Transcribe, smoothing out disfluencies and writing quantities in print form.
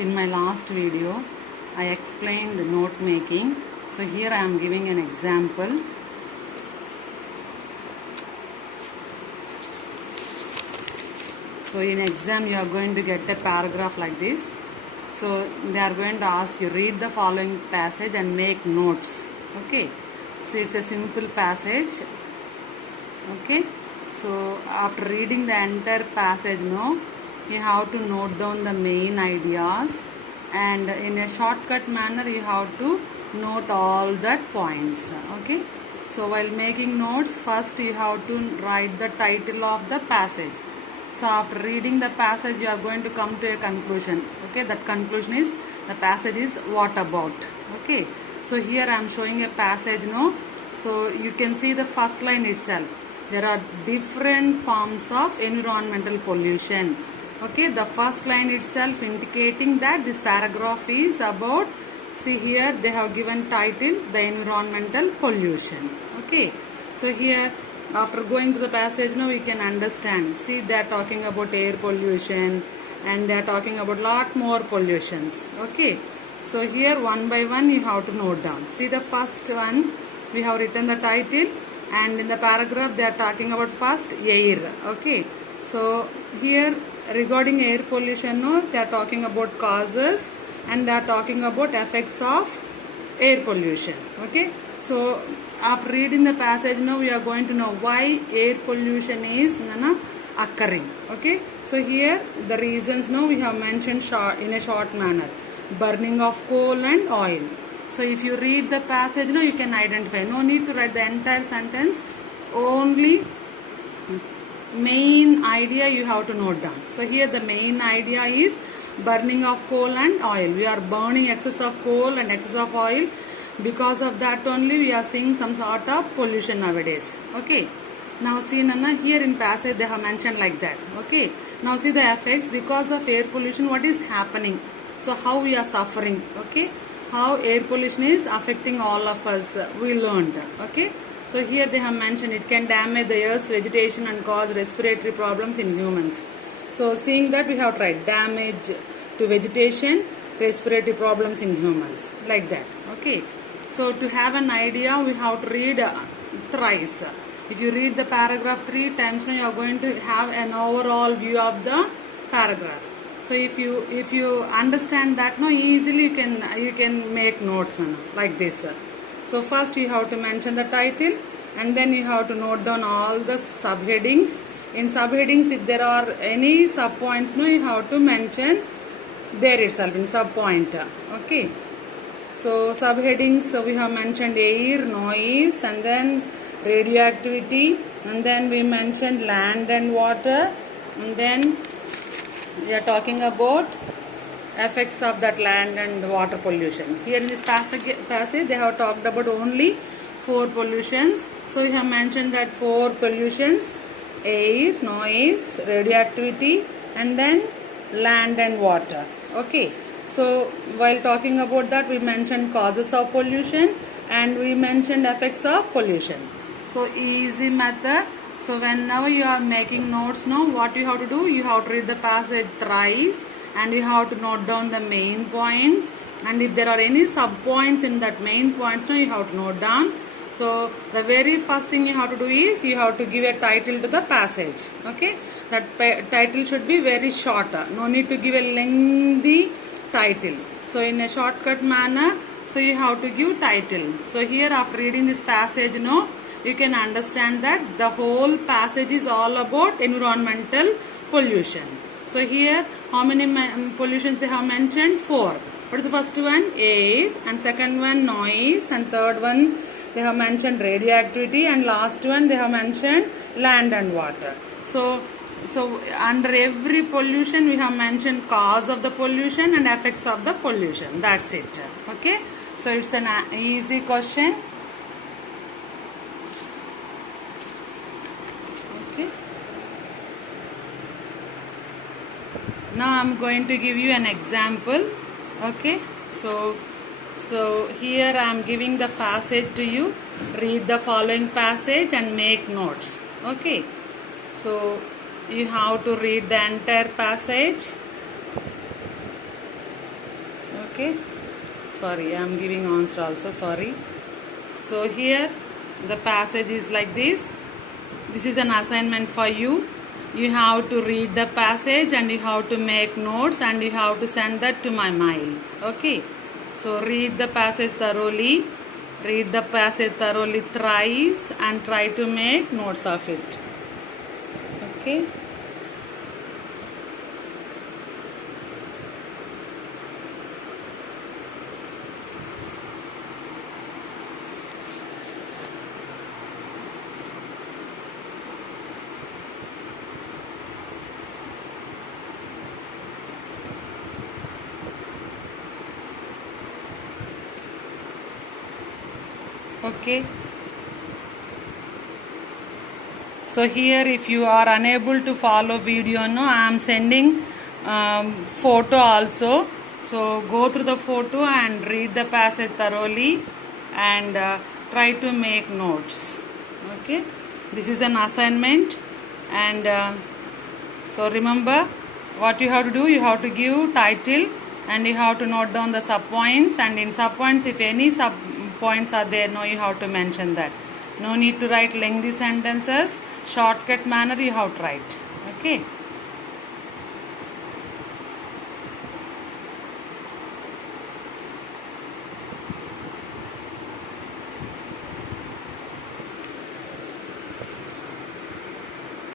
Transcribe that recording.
In my last video, I explained note making. So here I am giving an example. So in exam you are going to get a paragraph like this. So they are going to ask you read the following passage and make notes. Okay. So it's a simple passage. Okay. So after reading the entire passage, you have to note down the main ideas, and in a shortcut manner you have to note all that points. Okay. So while making notes, first you have to write the title of the passage. So after reading the passage, you are going to come to a conclusion. Okay, that conclusion is the passage is what about. Okay, so here I am showing a passage. So you can see the first line itself. There are different forms of environmental pollution. Okay, the first line itself indicating that this paragraph is about. See here they have given title the environmental pollution. Okay, so here after going to the passage we can understand. See, they are talking about air pollution and they are talking about lot more pollutions. Okay, so here one by one you have to note down. See, the first one we have written the title, and in the paragraph they are talking about first air. Okay, so here regarding air pollution they are talking about causes and they are talking about effects of air pollution. Okay, so after reading the passage we are going to know why air pollution is occurring. Okay, so here the reasons we have mentioned in a short manner: burning of coal and oil. So if you read the passage you can identify. No need to write the entire sentence, only main idea you have to note down. So here the main idea is burning of coal and oil. We are burning excess of coal and excess of oil. Because of that only we are seeing some sort of pollution nowadays. Okay, now see Nana, here in passage they have mentioned like that. Okay, now see the effects because of air pollution, what is happening. So how we are suffering. Okay, how air pollution is affecting all of us, we learned. Okay, so here they have mentioned it can damage the earth's vegetation and cause respiratory problems in humans. So seeing that we have tried damage to vegetation, respiratory problems in humans, like that. Okay, so to have an idea we have to read thrice. If you read the paragraph 3 times you are going to have an overall view of the paragraph. So if you understand that easily you can make notes like this. So first you have to mention the title, and then you have to note down all the subheadings. In subheadings, if there are any subpoints you have to mention there itself in subpoint. Okay, so subheadings, so we have mentioned air, noise, and then radioactivity, and then we mentioned land and water, and then we are talking about effects of that land and water pollution. Here in this passage they have talked about only 4 pollutions. So we have mentioned that 4 pollutions: air, noise, radioactivity, and then land and water. Okay, so while talking about that we mentioned causes of pollution and we mentioned effects of pollution. So easy method. So whenever you are making notes what you have to do, you have to read the passage thrice and you have to note down the main points, and if there are any sub points in that main points you have to note down. So the very first thing you have to do is you have to give a title to the passage. Okay, that title should be very short. No need to give a lengthy title. So in a shortcut manner, so you have to give title. So here after reading this passage you can understand that the whole passage is all about environmental pollution. So here how many pollutions they have mentioned? 4. What is the first one? Air, and second one noise, and third one they have mentioned radioactivity, and last one they have mentioned land and water. So under every pollution we have mentioned cause of the pollution and effects of the pollution. That's it. Okay, so it's an easy question. Okay, now I'm going to give you an example. Okay, so here I am giving the passage to you. Read the following passage and make notes. Okay, so you have to read the entire passage Okay, sorry, I am giving answer also, sorry. So here the passage is like this. This is an assignment for you. You have to read the passage and you have to make notes and you have to send that to my mail. Okay, so read the passage thoroughly. Read the passage thoroughly thrice and try to make notes of it. Okay. Okay, so here if you are unable to follow video, no, I am sending photo also. So go through the photo and read the passage thoroughly and try to make notes. Okay, this is an assignment, and so remember what you have to do. You have to give title and you have to note down the sub points, and in sub points if any sub points are there, no, you have to mention that. No need to write lengthy sentences. Shortcut manner you have to write. Okay.